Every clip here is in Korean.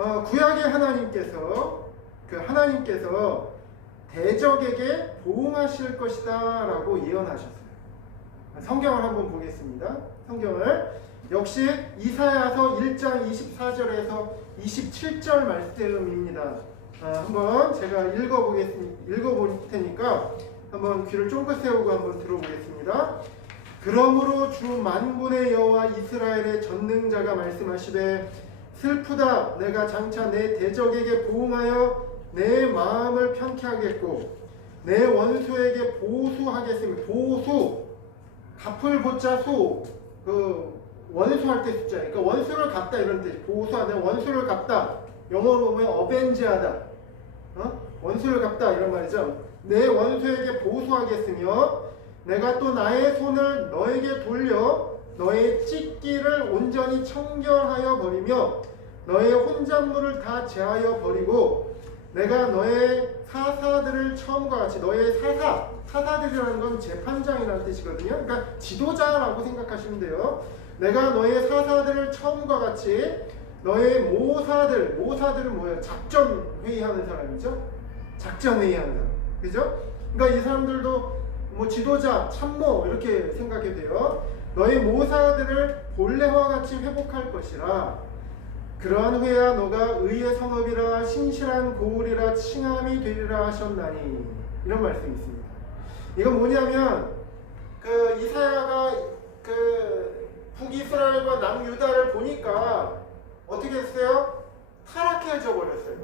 구약의 하나님께서 대적에게 보응하실 것이다 라고 예언하셨어요. 성경을 한번 보겠습니다. 성경을 역시 이사야서 1장 24절에서 27절 말씀입니다. 한번 제가 읽어볼 테니까 한번 귀를 쫑긋 세우고 한번 들어보겠습니다. 그러므로 주 만군의 여호와 이스라엘의 전능자가 말씀하시되 슬프다. 내가 장차 내 대적에게 보응하여 내 마음을 편케 하겠고 내 원수에게 보수하겠으며, 보수, 갚을 보자 수, 원수할 때 숫자, 그러니까 원수를 갚다 이런 뜻. 보수하다, 원수를 갚다. 영어로 보면 어벤지하다, 원수를 갚다 이런 말이죠. 내 원수에게 보수하겠으며 내가 또 나의 손을 너에게 돌려 너의 찢기를 온전히 청결하여 버리며 너의 혼잣물을 다 제하여 버리고 내가 너의 사사들을 처음과 같이, 너의 사사들이라는 건 재판장이라는 뜻이거든요. 그러니까 지도자라고 생각하시면 돼요. 내가 너의 사사들을 처음과 같이 너의 모사들은 뭐예요? 작전 회의하는 사람이죠. 작전 회의하는 사람, 그죠? 그러니까 이 사람들도 뭐 지도자, 참모 이렇게 생각해도 돼요. 너의 모사들을 본래와 같이 회복할 것이라. 그러한 후에야 너가 의의 성읍이라 신실한 고울이라 칭함이 되리라 하셨나니. 이런 말씀이 있습니다. 이건 뭐냐면 이사야가 북이스라엘과 남유다를 보니까 어떻게 했어요? 타락해져 버렸어요.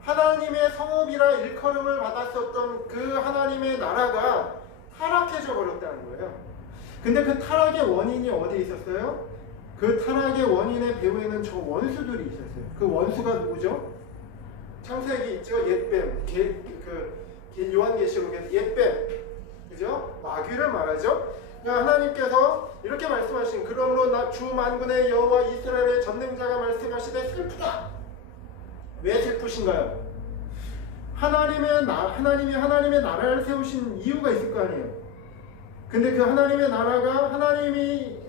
하나님의 성읍이라 일컬음을 받았었던 그 하나님의 나라가 타락해져 버렸다는 거예요. 근데 그 타락의 원인이 어디에 있었어요? 그 타락의 원인의 배후에는 저 원수들이 있었어요. 그 원수가 누구죠? 창세기 있죠? 옛뱀, 요한계시록에서 옛뱀, 그죠? 마귀를 말하죠. 그러니까 하나님께서 이렇게 말씀하신, 그러므로 주 만군의 여호와 이스라엘의 전능자가 말씀하시되 슬프다. 왜 슬프신가요? 하나님이 하나님의 나라를 세우신 이유가 있을 거 아니에요. 근데 그 하나님의 나라가 하나님의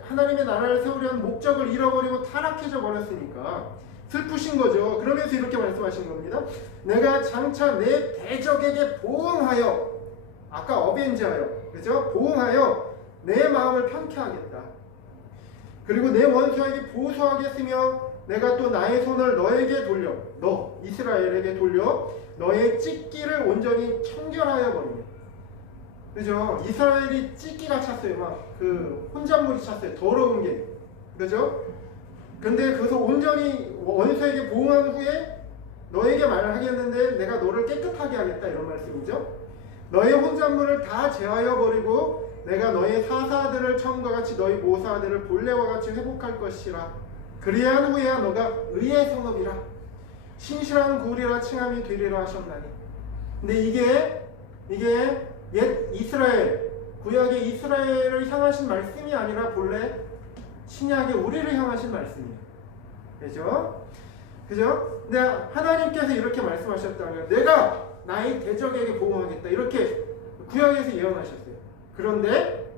나라를 세우려는 목적을 잃어버리고 타락해져 버렸으니까 슬프신 거죠. 그러면서 이렇게 말씀하신 겁니다. 내가 장차 내 대적에게 보응하여, 아까 어벤지하여, 그죠? 보응하여 내 마음을 편케 하겠다. 그리고 내 원수에게 보수하겠으며 내가 또 나의 손을 너에게 돌려, 너 이스라엘에게 돌려 너의 찢기를 온전히 청결하여 버리며. 그죠? 이스라엘이 찢기가 찼어요. 막 혼잣물이 찼어요. 더러운 게. 그죠? 근데 그래서 온전히 원수에게 보응한 후에 너에게 말을 하겠는데 내가 너를 깨끗하게 하겠다 이런 말씀이죠. 너의 혼잣물을 다 제하여 버리고 내가 너의 사사들을 처음과 같이 너희 모사들을 본래와 같이 회복할 것이라. 그리한 후에야 너가 의의 성읍이라 신실한 구울이라 칭함이 되리라 하셨나니. 근데 이게 옛 이스라엘, 구약의 이스라엘을 향하신 말씀이 아니라 본래 신약의 우리를 향하신 말씀이에요. 그죠? 근데 하나님께서 이렇게 말씀하셨다면 내가 나의 대적에게 보응하겠다. 이렇게 구약에서 예언하셨어요. 그런데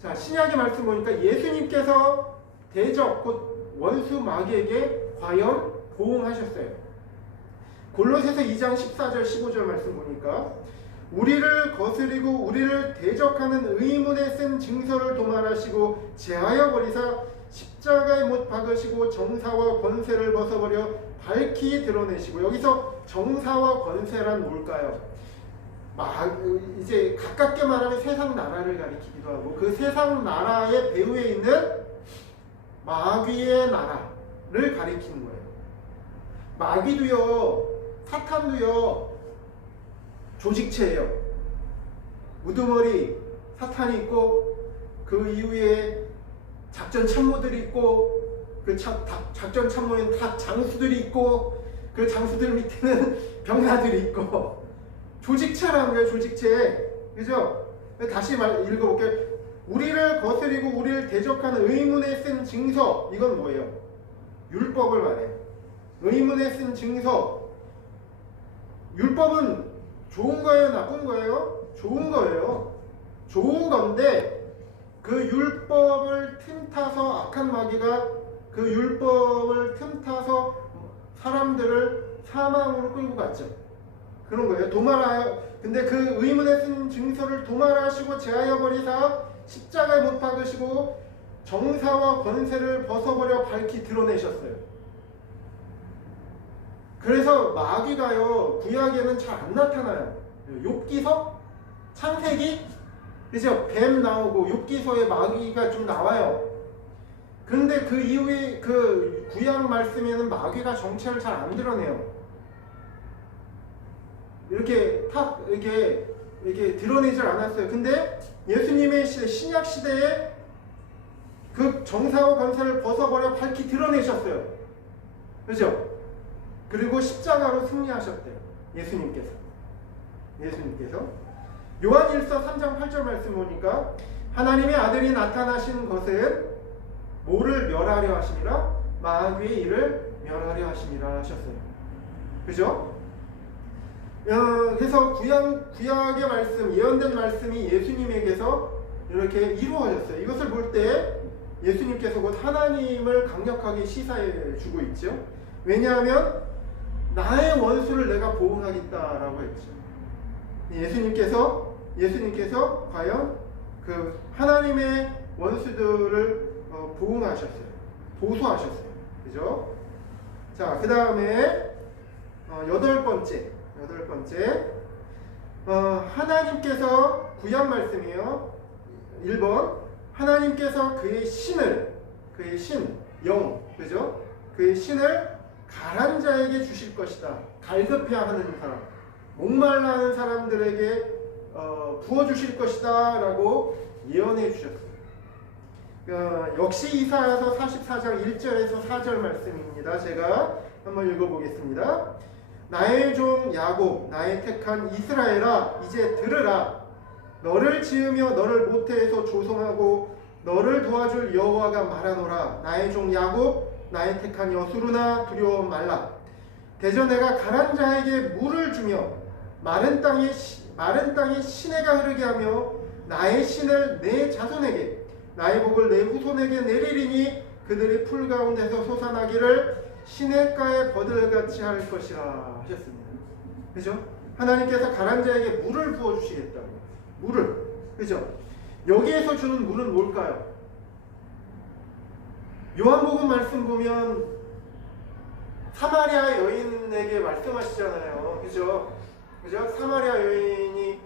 자, 신약의 말씀 보니까 예수님께서 대적, 곧 원수 마귀에게 과연 보응하셨어요. 골로새서 2장 14절 15절 말씀 보니까 우리를 거스리고 우리를 대적하는 의문에 쓴 증서를 도말하시고 제하여 버리사 십자가에 못 박으시고 정사와 권세를 벗어버려 밝히 드러내시고. 여기서 정사와 권세란 뭘까요? 이제 가깝게 말하면 세상 나라를 가리키기도 하고 그 세상 나라의 배후에 있는 마귀의 나라를 가리키는 거예요. 마귀도요, 사탄도요, 조직체예요. 우두머리 사탄이 있고 그 이후에 작전 참모들이 있고 그 작전 참모엔 다 장수들이 있고 그 장수들 밑에는 병사들이 있고 조직체라는 거예요. 조직체. 그죠? 다시 읽어볼게요. 우리를 거스리고 우리를 대적하는 의문에 쓴 증서. 이건 뭐예요? 율법을 말해요. 의문에 쓴 증서. 율법은 좋은 거예요? 나쁜 거예요? 좋은 거예요. 좋은 건데 그 율법을 틈타서 악한 마귀가 그 율법을 틈타서 사람들을 사망으로 끌고 갔죠. 그런 거예요. 도말하여, 근데 그 의문에 쓴 증서를 도말하시고 제하여 버리사 십자가에 못 박으시고 정사와 권세를 벗어버려 밝히 드러내셨어요. 그래서 마귀가요, 구약에는 잘 안 나타나요. 욥기서, 창세기, 그죠? 뱀 나오고 욥기서에 마귀가 좀 나와요. 그런데 그 이후에 그 구약 말씀에는 마귀가 정체를 잘 안 드러내요. 이렇게 드러내질 않았어요. 근데 예수님의 시대, 신약 시대에 그 정사와 권세를 벗어버려 밝히 드러내셨어요. 그죠? 그리고 십자가로 승리하셨대요. 예수님께서. 요한일서 3장 8절 말씀 보니까 하나님의 아들이 나타나신 것은 뭐를 멸하려 하심이라? 마귀의 일을 멸하려 하심이라 하셨어요. 그죠? 그래서 구약의 말씀, 예언된 말씀이 예수님에게서 이렇게 이루어졌어요. 이것을 볼 때 예수님께서 곧 하나님을 강력하게 시사해 주고 있죠. 왜냐하면 나의 원수를 내가 보응하겠다라고 했죠. 예수님께서 과연 그 하나님의 원수들을 보응하셨어요. 보수하셨어요. 그죠? 자, 그 다음에 여덟 번째 하나님께서 구약 말씀이에요. 1번 하나님께서 그의 신, 영, 그죠? 그의 신을 가란 자에게 주실 것이다. 갈급해야 하는 사람, 목말라 하는 사람들에게 부어주실 것이다 라고 예언해 주셨어요. 역시 이사야서 44장 1절에서 4절 말씀입니다. 제가 한번 읽어보겠습니다. 나의 종 야곱, 나의 택한 이스라엘아, 이제 들으라. 너를 지으며 너를 모태에서 조성하고 너를 도와줄 여호와가 말하노라. 나의 종 야곱, 나의 택한 여수르나 두려워 말라. 대저 내가 가난 자에게 물을 주며 마른 땅에 시내가 흐르게 하며 나의 신을 내 자손에게 나의 복을 내 후손에게 내리리니 그들이 풀 가운데서 솟아나기를 시냇가에 버들같이 할 것이라 하셨습니다. 그죠? 하나님께서 가난 자에게 물을 부어주시겠다고. 물을. 그죠? 여기에서 주는 물은 뭘까요? 요한복음 말씀 보면 사마리아 여인에게 말씀하시잖아요. 그죠? 사마리아 여인이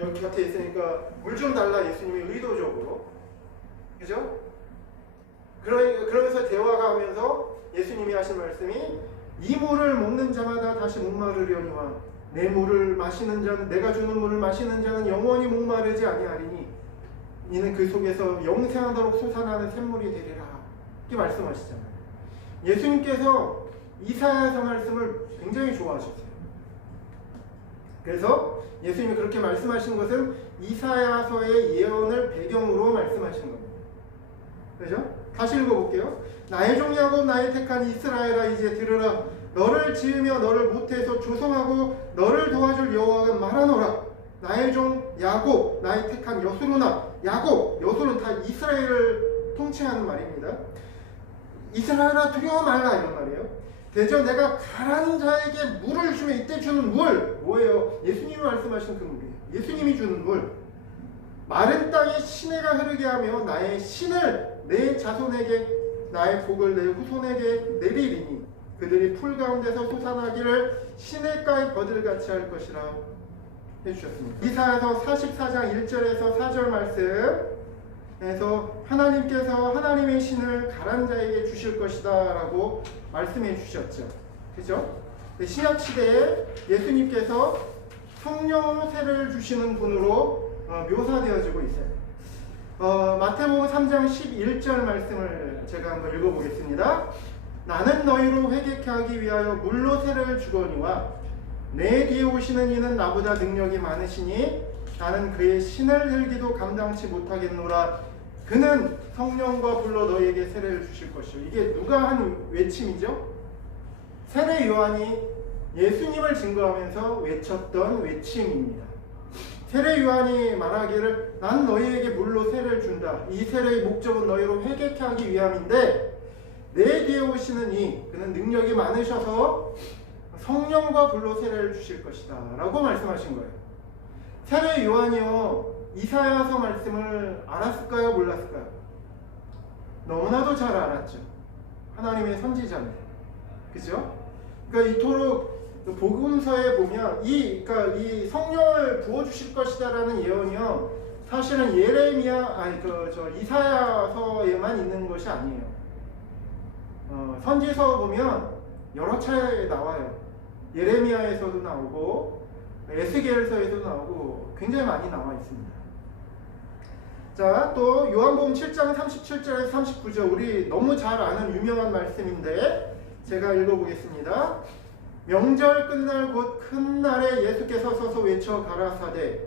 여기 곁에 있으니까 물 좀 달라, 예수님이 의도적으로. 그죠? 그러면서 대화가 하면서 예수님이 하신 말씀이 이 물을 먹는 자마다 다시 목마르려니와 내 물을 마시는 자는, 내가 주는 물을 마시는 자는 영원히 목마르지 아니하리니 이는 그 속에서 영생하도록 솟아나는 샘물이 되리라. 이렇게 말씀하시잖아요. 예수님께서 이사야서 말씀을 굉장히 좋아하셨어요. 그래서 예수님이 그렇게 말씀하신 것은 이사야서의 예언을 배경으로 말씀하신 겁니다. 그죠? 다시 읽어볼게요. 나의 종 야곱, 나의 택한 이스라엘아, 이제 들으라. 너를 지으며 너를 모태에서 조성하고 너를 도와줄 여호와가 말하노라. 나의 종 야곱, 나의 택한 여수르나. 야곱, 여수는 다 이스라엘을 통칭하는 말입니다. 이스라엘아 두려워 말라, 이런 말이에요. 대저 내가 가난 자에게 물을 주며, 이때 주는 물 뭐예요? 예수님이 말씀하신 그 물이에요. 예수님이 주는 물. 마른 땅에 시내가 흐르게 하며 나의 신을 내 자손에게, 나의 복을 내 후손에게 내리리니 그들이 풀 가운데서 솟아나기를 시냇가에 버들같이 할 것이라 해주셨습니다. 이사야서 44장 1절에서 4절 말씀에서 하나님께서 하나님의 신을 가난 자에게 주실 것이다 라고 말씀해 주셨죠. 그죠? 신약 시대에 예수님께서 성령 세례를 주시는 분으로 묘사되어지고 있어요. 마태복음 3장 11절 말씀을 제가 한번 읽어보겠습니다. 나는 너희로 회개케 하기 위하여 물로 세례를 주거니와 내 뒤에 오시는 이는 나보다 능력이 많으시니 나는 그의 신을 들기도 감당치 못하겠노라. 그는 성령과 불로 너희에게 세례를 주실 것이요. 이게 누가 한 외침이죠? 세례 요한이 예수님을 증거하면서 외쳤던 외침입니다. 세례 요한이 말하기를 난 너희에게 물로 세례를 준다. 이 세례의 목적은 너희로 회개케 하기 위함인데 내 뒤에 오시는 이 그는 능력이 많으셔서 성령과 불로 세례를 주실 것이다 라고 말씀하신 거예요. 세례 요한이요 이사야서 말씀을 알았을까요? 몰랐을까요? 너무나도 잘 알았죠. 하나님의 선지자인데, 그죠? 그러니까 이토록 복음서에 보면 이 성령을 부어 주실 것이다라는 예언이요 사실은 이사야서에만 있는 것이 아니에요. 선지서 보면 여러 차례 나와요. 예레미야에서도 나오고 에스겔서에도 나오고 굉장히 많이 나와 있습니다. 자, 또 요한복음 7장 37절에서 39절 우리 너무 잘 아는 유명한 말씀인데 제가 읽어보겠습니다. 명절 끝날 곧 큰 날에 예수께서 서서 외쳐 가라사대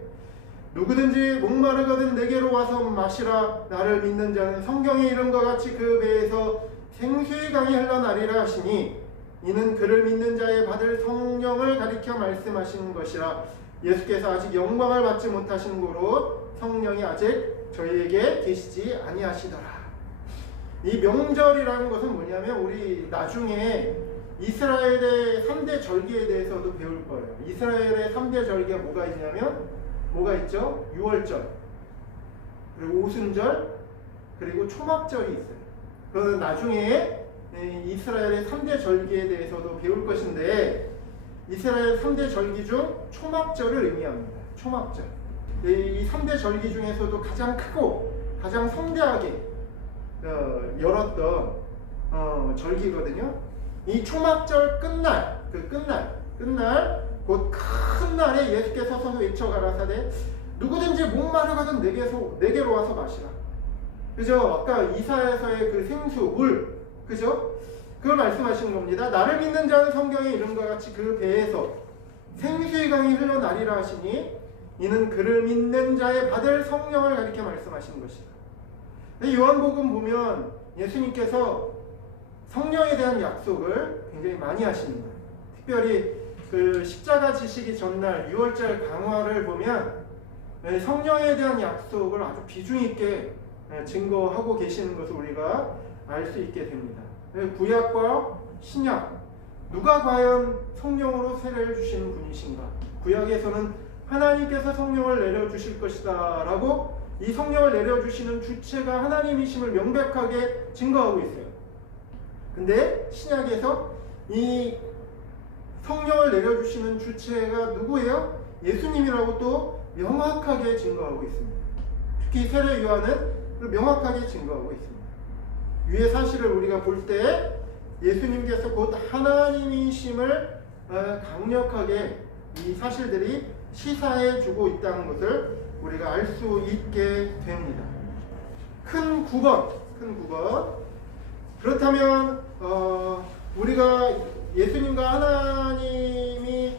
누구든지 목마르거든 내게로 와서 마시라. 나를 믿는 자는 성경의 이름과 같이 그 배에서 생수의 강이 흘러나리라 하시니 이는 그를 믿는 자의 받을 성령을 가리켜 말씀하신 것이라. 예수께서 아직 영광을 받지 못하신 고로 성령이 아직 저희에게 계시지 아니하시더라. 이 명절이라는 것은 뭐냐면 우리 나중에 이스라엘의 3대 절기에 대해서도 배울 거예요. 이스라엘의 3대 절기가 뭐가 있냐면 뭐가 있죠? 유월절, 그리고 오순절, 그리고 초막절이 있어요. 그건 나중에 이스라엘의 3대 절기에 대해서도 배울 것인데 이스라엘 3대 절기 중 초막절을 의미합니다. 초막절. 이 3대 절기 중에서도 가장 크고 가장 성대하게 열었던 절기거든요. 이 초막절 끝날 곧 큰 날에 예수께서 서서 외쳐 가라사대 누구든지 목마르거든 내게로 와서 마시라. 그죠? 아까 이사야서의 그 생수 물, 그죠? 그걸 말씀하시는 겁니다. 나를 믿는 자는 성경의 이름과 같이 그 배에서 생수의 강이 흘러나리라 하시니 이는 그를 믿는 자의 받을 성령을 가리켜 말씀하시는 것이다. 요한복음 보면 예수님께서 성령에 대한 약속을 굉장히 많이 하십니다. 특별히 그 십자가 지시기 전날 6월절 강화를 보면 성령에 대한 약속을 아주 비중 있게 증거하고 계시는 것을 우리가 알 수 있게 됩니다. 구약과 신약 누가 과연 성령으로 세례를 주시는 분이신가? 구약에서는 하나님께서 성령을 내려주실 것이다 라고 이 성령을 내려주시는 주체가 하나님이심을 명백하게 증거하고 있어요. 근데 신약에서 이 성령을 내려주시는 주체가 누구예요? 예수님이라고 또 명확하게 증거하고 있습니다. 특히 세례 요한은 명확하게 증거하고 있습니다. 위의 사실을 우리가 볼 때 예수님께서 곧 하나님이심을 강력하게 이 사실들이 시사해주고 있다는 것을 우리가 알 수 있게 됩니다. 큰 9번. 그렇다면 우리가 예수님과 하나님이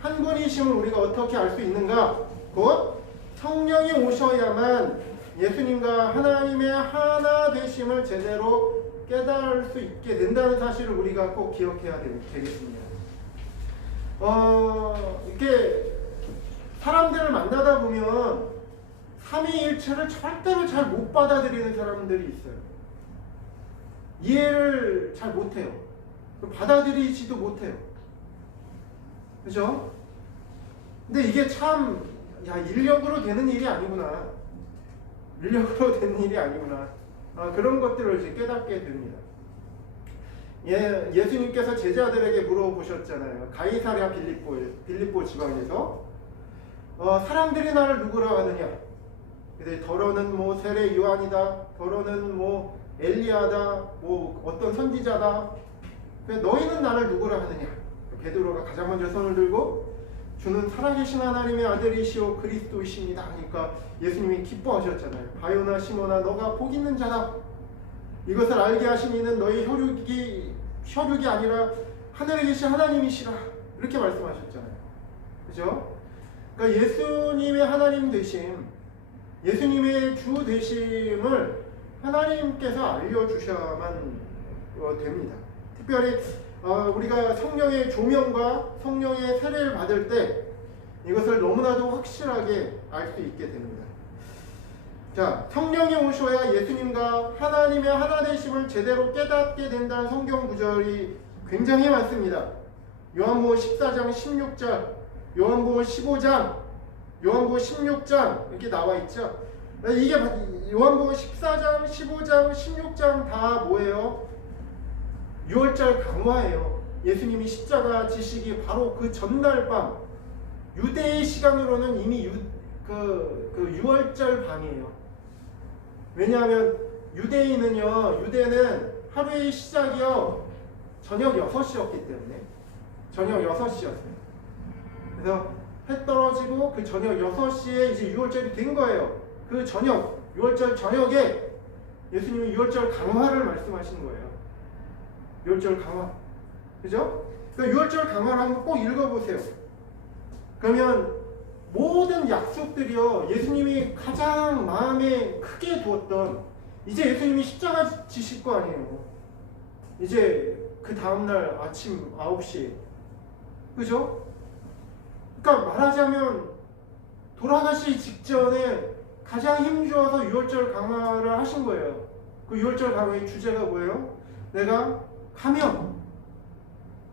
한 분이심을 우리가 어떻게 알 수 있는가? 곧 성령이 오셔야만 예수님과 하나님의 하나 되심을 제대로 깨달을 수 있게 된다는 사실을 우리가 꼭 기억해야 되겠습니다. 이렇게 사람들을 만나다 보면 삼위일체를 절대로 잘 못 받아들이는 사람들이 있어요. 이해를 잘 못해요. 받아들이지도 못해요. 그죠? 근데 이게 참 인력으로 되는 일이 아니구나. 그런 것들을 이제 깨닫게 됩니다. 예수님께서 제자들에게 물어보셨잖아요. 가이사랴 빌립보 지방에서 사람들이 나를 누구라 하느냐? 더러는 뭐 세례 요한이다. 더러는 뭐 엘리야다. 뭐 어떤 선지자다. 너희는 나를 누구라 하느냐? 베드로가 가장 먼저 손을 들고 주는 살아계신 하나님의 아들이시오 그리스도이십니다 하니까 예수님이 기뻐하셨잖아요. 바요나 시몬아 너가 복 있는 자다. 이것을 알게 하신 이는 너희 혈육이 아니라 하늘에 계신 하나님이시라. 이렇게 말씀하셨잖아요. 그죠? 그러니까 예수님의 하나님 되심, 예수님의 주 되심을 하나님께서 알려주셔야만 됩니다. 특별히 우리가 성령의 조명과 성령의 세례를 받을 때 이것을 너무나도 확실하게 알 수 있게 됩니다. 자, 성령이 오셔야 예수님과 하나님의 하나 되심을 제대로 깨닫게 된다는 성경 구절이 굉장히 많습니다. 요한복음 14장 16절, 요한복음 15장, 요한복음 16장 이렇게 나와 있죠. 이게 요한복음 14장, 15장, 16장 다 뭐예요? 6월절 강화예요. 예수님이 십자가 지시기 바로 그 전날 밤, 유대의 시간으로는 이미 그 6월절 밤이에요. 왜냐하면 유대는 하루의 시작이요 저녁 6시였기 때문에, 저녁 6시였어요. 그래서 해 떨어지고 그 저녁 6시에 이제 6월절이 된 거예요. 그 저녁, 6월절 저녁에 예수님이 6월절 강화를 말씀하시는 거예요. 6월절 강화. 그죠? 그러니까 6월절 강화를 한번 꼭 읽어보세요. 그러면 모든 약속들이요, 예수님이 가장 마음에 크게 두었던, 이제 예수님이 십자가 지실 거 아니에요. 이제 그 다음날 아침 9시. 그죠? 그러니까 말하자면 돌아가시 직전에 가장 힘주어서 6월절 강화를 하신 거예요. 그 6월절 강화의 주제가 뭐예요? 내가 가면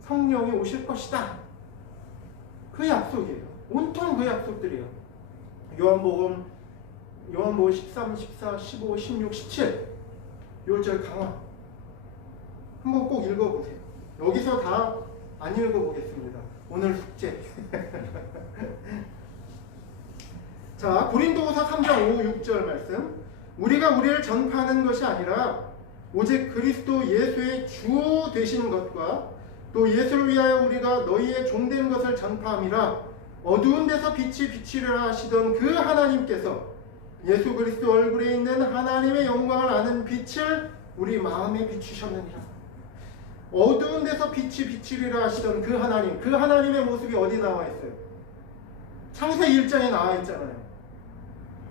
성령이 오실 것이다. 그 약속이에요. 온통 그 약속들이에요. 요한복음 13, 14, 15, 16, 17 6월절 강화 한번 꼭 읽어보세요. 여기서 다 안 읽어보겠습니다. 오늘 숙제. 자, 고린도후서 3장 5, 6절 말씀. 우리가 우리를 전파하는 것이 아니라 오직 그리스도 예수의 주 되시는 것과 또 예수를 위하여 우리가 너희의 종된 것을 전파함이라. 어두운 데서 빛이 비치리라 하시던 그 하나님께서 예수 그리스도 얼굴에 있는 하나님의 영광을 아는 빛을 우리 마음에 비추셨느니라. 어두운 데서 빛이 비치리라 하시던 그 하나님, 그 하나님의 모습이 어디 나와 있어요? 창세기 1장에 나와 있잖아요.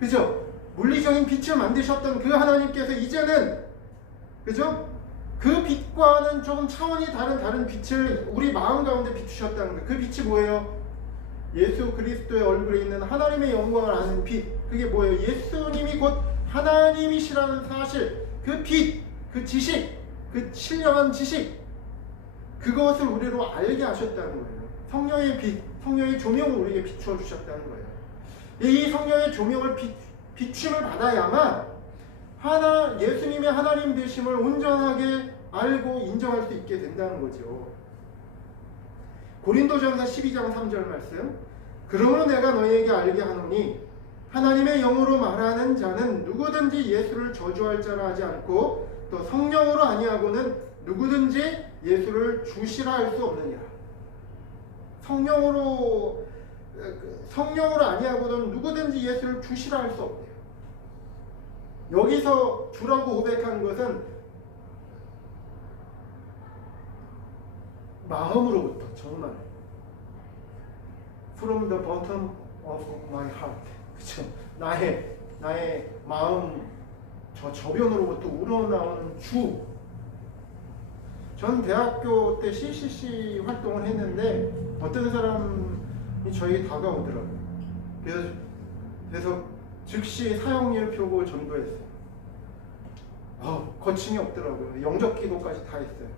그죠? 물리적인 빛을 만드셨던 그 하나님께서 이제는, 그죠? 그 빛과는 조금 차원이 다른 빛을 우리 마음 가운데 비추셨다는 거예요. 그 빛이 뭐예요? 예수 그리스도의 얼굴에 있는 하나님의 영광을 아는 빛. 그게 뭐예요? 예수님이 곧 하나님이시라는 사실, 그 빛, 그 지식, 그 신령한 지식, 그것을 우리로 알게 하셨다는 거예요. 성령의 빛, 성령의 조명을 우리에게 비추어 주셨다는 거예요. 이 성령의 조명을 비춤을 받아야만 예수님의 하나님 되심을 온전하게 알고 인정할 수 있게 된다는 거죠. 고린도전서 12장 3절 말씀. 그러므로 내가 너희에게 알게 하노니 하나님의 영으로 말하는 자는 누구든지 예수를 저주할 자라 하지 않고 또 성령으로 아니하고는 누구든지 예수를 주시라 할 수 없느니라. 성령으로 아니하고는 누구든지 예수를 주시라 할 수 없대요. 여기서 주라고 고백한 것은 마음으로부터, 정말 From the bottom of my heart. 그쵸? 나의 마음 저변으로부터 우러나오는 주. 전 대학교 때 CCC 활동을 했는데 어떤 사람이 저에게 다가오더라고요. 그래서 즉시 사형리를 펴고 전도했어요. 거침이 없더라고요. 영접 기도까지 다 했어요.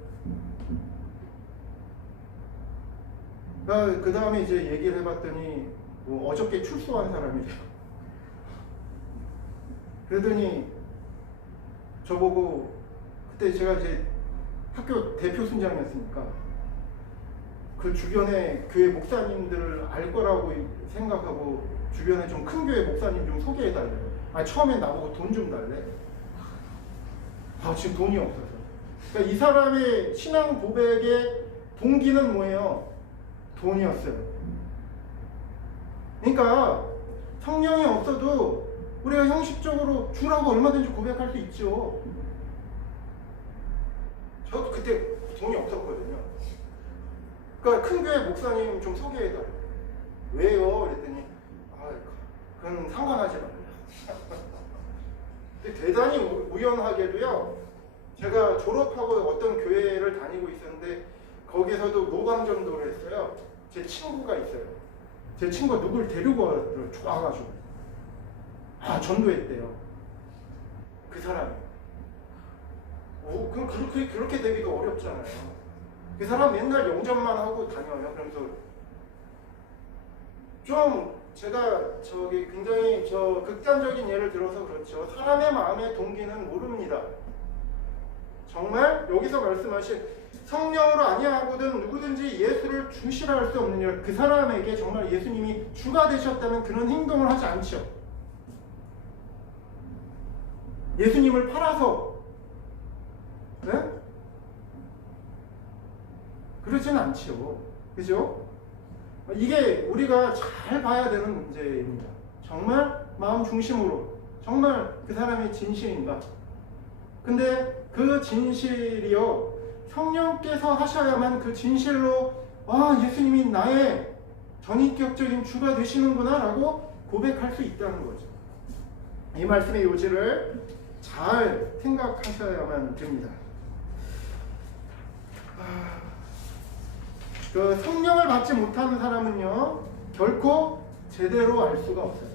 그 다음에 이제 얘기를 해봤더니 어저께 출소한 사람이래요. 그러더니 저보고, 그때 제가 이제 학교 대표 순장이었으니까 그 주변에 교회 목사님들을 알 거라고 생각하고 주변에 좀 큰 교회 목사님 좀 소개해달래요. 처음엔 나보고 돈 좀 달래. 지금 돈이 없어서. 그러니까 이 사람의 신앙 고백의 동기는 뭐예요? 돈이었어요. 그러니까 성령이 없어도 우리가 형식적으로 주라고 얼마든지 고백할 수 있죠. 저도 그때 돈이 없었거든요. 그러니까 큰 교회 목사님 좀 소개해달라고. 왜요? 그랬더니 그건 상관하지 말라. 근데 대단히 우연하게도요, 제가 졸업하고 어떤 교회를 다니고 있었는데 거기서도 노광전도를 했어요. 제 친구가 있어요. 제 친구가 누굴 데리고 와가지고 전도했대요. 그 사람이. 그럼 그렇게 되기도 어렵잖아요. 그 사람 맨날 영접만 하고 다녀요. 그러면서 좀 제가 굉장히 극단적인 예를 들어서 그렇죠. 사람의 마음의 동기는 모릅니다. 정말 여기서 말씀하신 성령으로 아니하거든 누구든지 예수를 주시라 할 수 없느니라. 그 사람에게 정말 예수님이 주가 되셨다면 그런 행동을 하지 않죠. 예수님을 팔아서 네? 그러지는 않죠. 그죠? 이게 우리가 잘 봐야 되는 문제입니다. 정말 마음 중심으로 정말 그 사람이 진실인가? 근데 그 진실이요 성령께서 하셔야만 그 진실로 예수님이 나의 전인격적인 주가 되시는구나 라고 고백할 수 있다는 거죠. 이 말씀의 요지를 잘 생각하셔야만 됩니다. 그 성령을 받지 못하는 사람은요 결코 제대로 알 수가 없어요.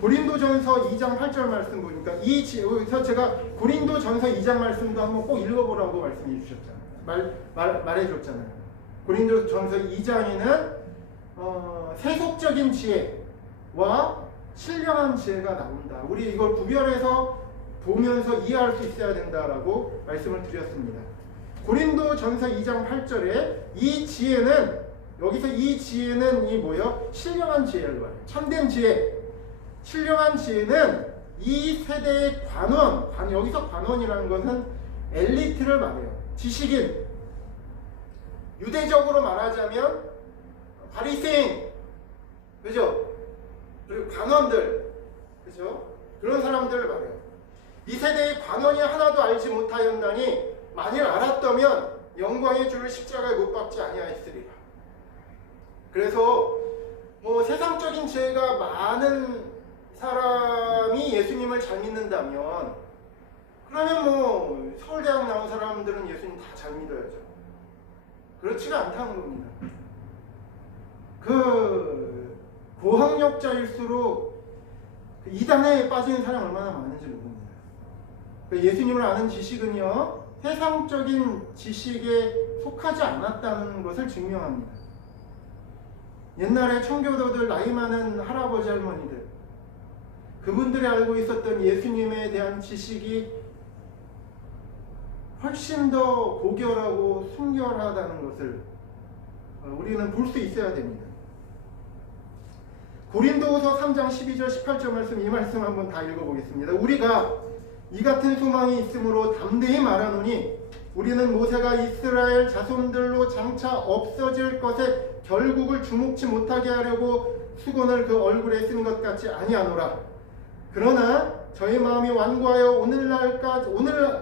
고린도전서 2장 8절 말씀 보니까 여기서 제가 고린도전서 2장 말씀도 한번 꼭 읽어보라고 말씀해 주셨잖아요. 말해줬잖아요. 고린도전서 2장에는 세속적인 지혜와 신령한 지혜가 나온다. 우리 이걸 구별해서 보면서 이해할 수 있어야 된다라고 말씀을 드렸습니다. 고린도전서 2장 8절에 이 지혜는 여기서 이 지혜는 이 뭐요? 신령한 지혜를 말해요. 참된 지혜. 신령한 지혜는 이 세대의 여기서 관원이라는 것은 엘리트를 말해요. 지식인. 유대적으로 말하자면 바리새인. 그죠? 그리고 관원들. 그죠? 그런 사람들을 말해요. 이 세대의 관원이 하나도 알지 못하였나니 만일 알았다면 영광의 주를 십자가에 못 박지 아니하였으리라. 그래서 세상적인 지혜가 많은 사람이 예수님을 잘 믿는다면 그러면 서울대학 나온 사람들은 예수님 다 잘 믿어야죠. 그렇지가 않다는 겁니다. 그 고학력자일수록 이단에 빠지는 사람 얼마나 많은지 모릅니다. 예수님을 아는 지식은요 세상적인 지식에 속하지 않았다는 것을 증명합니다. 옛날에 청교도들 나이 많은 할아버지 할머니들 그분들이 알고 있었던 예수님에 대한 지식이 훨씬 더 고결하고 순결하다는 것을 우리는 볼 수 있어야 됩니다. 고린도후서 3장 12절 18절 말씀 이 말씀 한번 다 읽어보겠습니다. 우리가 이 같은 소망이 있으므로 담대히 말하노니 우리는 모세가 이스라엘 자손들로 장차 없어질 것에 결국을 주목치 못하게 하려고 수건을 그 얼굴에 쓴 것 같이 아니하노라. 그러나 저희 마음이 완고하여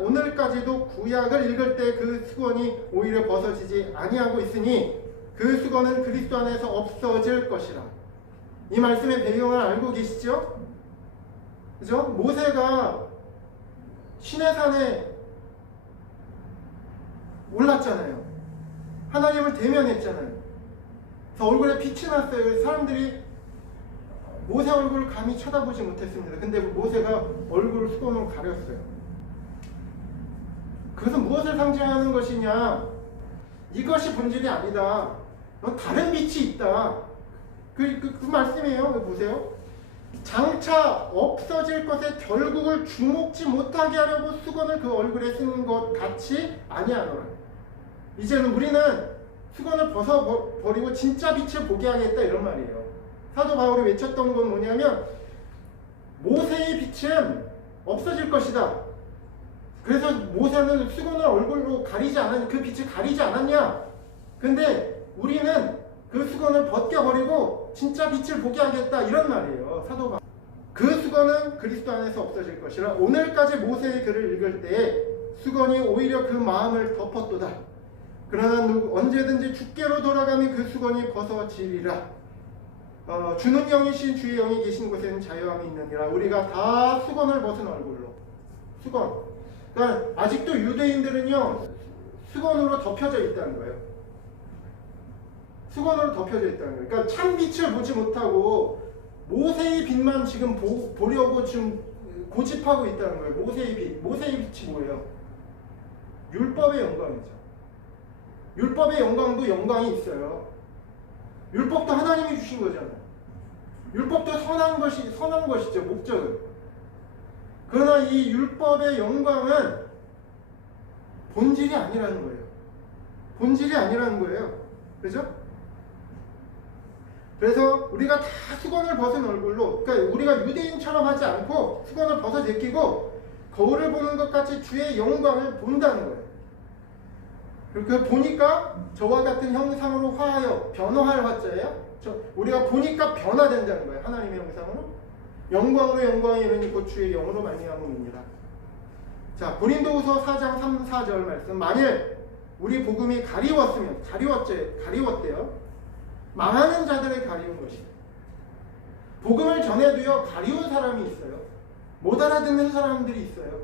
오늘까지도 구약을 읽을 때 그 수건이 오히려 벗어지지 아니하고 있으니 그 수건은 그리스도 안에서 없어질 것이라. 이 말씀의 배경을 알고 계시죠? 그죠? 모세가 시내산에 올랐잖아요. 하나님을 대면했잖아요. 그래서 얼굴에 빛이 났어요. 사람들이 모세 얼굴을 감히 쳐다보지 못했습니다. 근데 모세가 얼굴을 수건으로 가렸어요. 그것은 무엇을 상징하는 것이냐? 이것이 본질이 아니다. 다른 빛이 있다. 그 말씀이에요. 보세요. 장차 없어질 것에 결국을 주목지 못하게 하려고 수건을 그 얼굴에 쓴 것 같이 아니하노라. 이제는 우리는 수건을 벗어버리고 진짜 빛을 보게 하겠다 이런 말이에요. 사도 바울이 외쳤던 건 뭐냐면 모세의 빛은 없어질 것이다. 그래서 모세는 수건을 얼굴로 가리지 않았냐, 그 빛을 가리지 않았냐. 근데 우리는 그 수건을 벗겨버리고 진짜 빛을 보게 하겠다 이런 말이에요. 사도 바울. 그 수건은 그리스도 안에서 없어질 것이라. 오늘까지 모세의 글을 읽을 때 수건이 오히려 그 마음을 덮었도다. 그러나 언제든지 주께로 돌아가면 그 수건이 벗어지리라. 주는 영이신 주의 영이 계신 곳에는 자유함이 있느니라. 우리가 다 수건을 벗은 얼굴로. 수건. 그러니까 아직도 유대인들은요 수건으로 덮여져 있다는 거예요. 수건으로 덮여져 있다는 거예요. 그러니까 참 빛을 보지 못하고 모세의 빛만 지금 보려고 지금 고집하고 있다는 거예요. 모세의 빛이 뭐예요? 율법의 영광이죠. 율법의 영광도 영광이 있어요. 율법도 하나님이 주신 거잖아요. 율법도 선한 것이죠. 목적은. 그러나 이 율법의 영광은 본질이 아니라는 거예요. 본질이 아니라는 거예요. 그죠? 그래서 우리가 다 수건을 벗은 얼굴로, 그러니까 우리가 유대인처럼 하지 않고 수건을 벗어 제끼고 거울을 보는 것 같이 주의 영광을 본다는 거예요. 그 보니까 저와 같은 형상으로 화하여, 변화할 화자예요. 우리가 보니까 변화된다는 거예요. 하나님의 형상으로. 영광으로 영광에 이르니 곧 주의 영으로 말미암음이니라. 자, 고린도후서 4장 3, 4절 말씀. 만일 우리 복음이 가리웠대요. 망하는 자들을 가리운 것이에요. 복음을 전해도요, 가리운 사람이 있어요. 못 알아듣는 사람들이 있어요.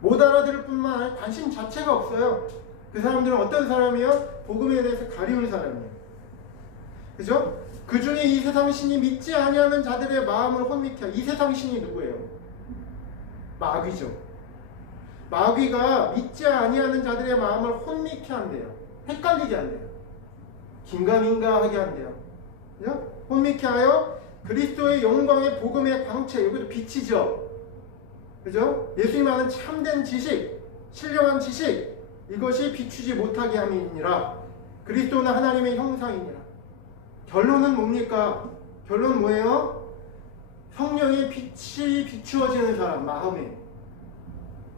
못 알아들을 뿐만 아니라 관심 자체가 없어요. 그 사람들은 어떤 사람이요? 복음에 대해서 가리운 사람이에요. 그죠? 그 중에 이 세상 신이 믿지 아니하는 자들의 마음을 혼미케. 이 세상 신이 누구예요? 마귀죠. 마귀가 믿지 아니하는 자들의 마음을 혼미케 한대요. 헷갈리게 한대요. 긴가민가하게 한대요. 그죠? 혼미케 하여 그리스도의 영광의 복음의 광채, 여기도 빛이죠. 그죠? 예수님 아는 참된 지식, 신령한 지식, 이것이 비추지 못하게 함이니라. 그리스도는 하나님의 형상이니라. 결론은 뭡니까? 결론은 뭐예요? 성령의 빛이 비추어지는 사람, 마음에.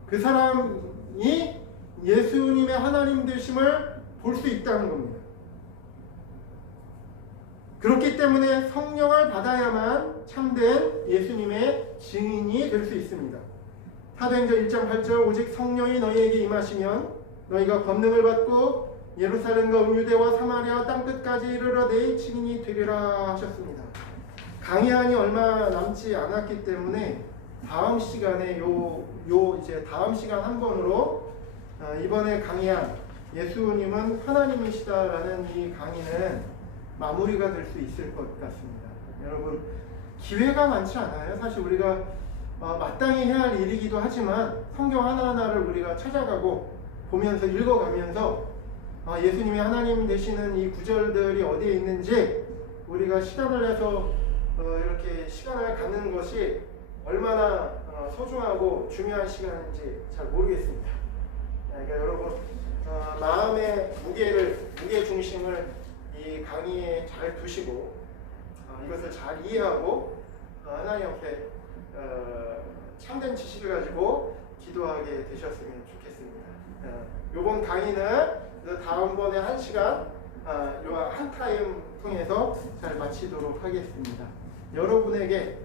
그 사람이 예수님의 하나님 되심을 볼 수 있다는 겁니다. 그렇기 때문에 성령을 받아야만 참된 예수님의 증인이 될 수 있습니다. 사도행전 1장 8절 오직 성령이 너희에게 임하시면 너희가 권능을 받고 예루살렘과 유대와 사마리아 땅끝까지 이르러 내 증인이 되리라 하셨습니다. 강해안이 얼마 남지 않았기 때문에 다음 시간에 이제 다음 시간 한 번으로 이번에 강의한 예수님은 하나님이시다라는 이 강의는 마무리가 될 수 있을 것 같습니다. 여러분, 기회가 많지 않아요. 사실 우리가 마땅히 해야 할 일이기도 하지만 성경 하나하나를 우리가 찾아가고 보면서 읽어가면서 예수님이 하나님 되시는 이 구절들이 어디에 있는지 우리가 시간을 내서 이렇게 시간을 갖는 것이 얼마나 소중하고 중요한 시간인지 잘 모르겠습니다. 그러니까 여러분, 마음의 무게 중심을 이 강의에 잘 두시고 이것을 잘 이해하고 하나님 앞에 참된 지식을 가지고 기도하게 되셨으면 좋겠습니다. 이번 강의는 다음번에 1시간 한 타임 통해서 잘 마치도록 하겠습니다. 여러분에게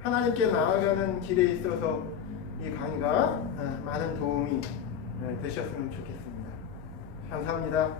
하나님께 나아가는 길에 있어서 이 강의가 많은 도움이 되셨으면 좋겠습니다. 감사합니다.